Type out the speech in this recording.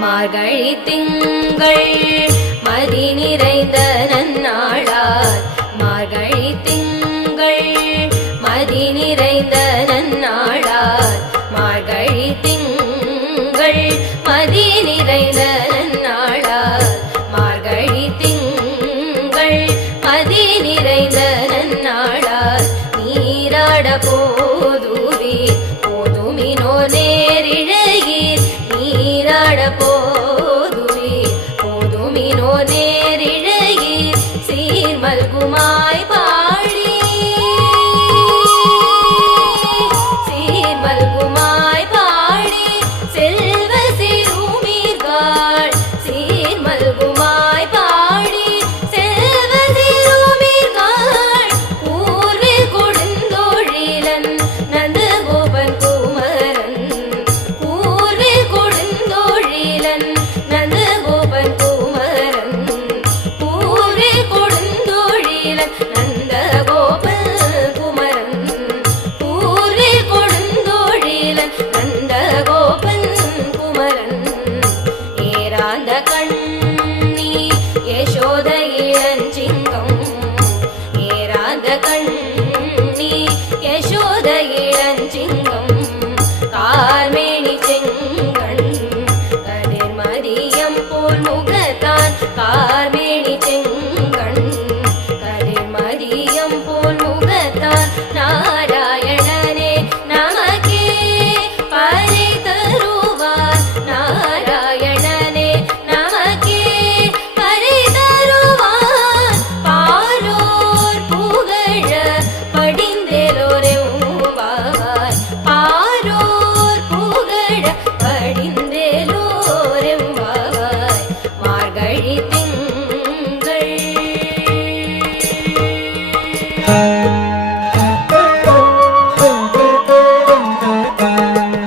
மார்கழி திங்கள் மதி நிறைந்த நன்னாளார் மார்கழி திங்கள் மதி நிறைந்த நன்னாளார் மார்கழி திங்கள் மதி நிறைந்த நன்னாளார் மார்கழி திங்கள் மதி நிறைந்த நன்னாளார் நீராட போதுவீர் போதுமினோ நேரிழையீர் நீராட போதுவீர் போதுமினோ நேரிழையீர் சீர்மல்குமாய்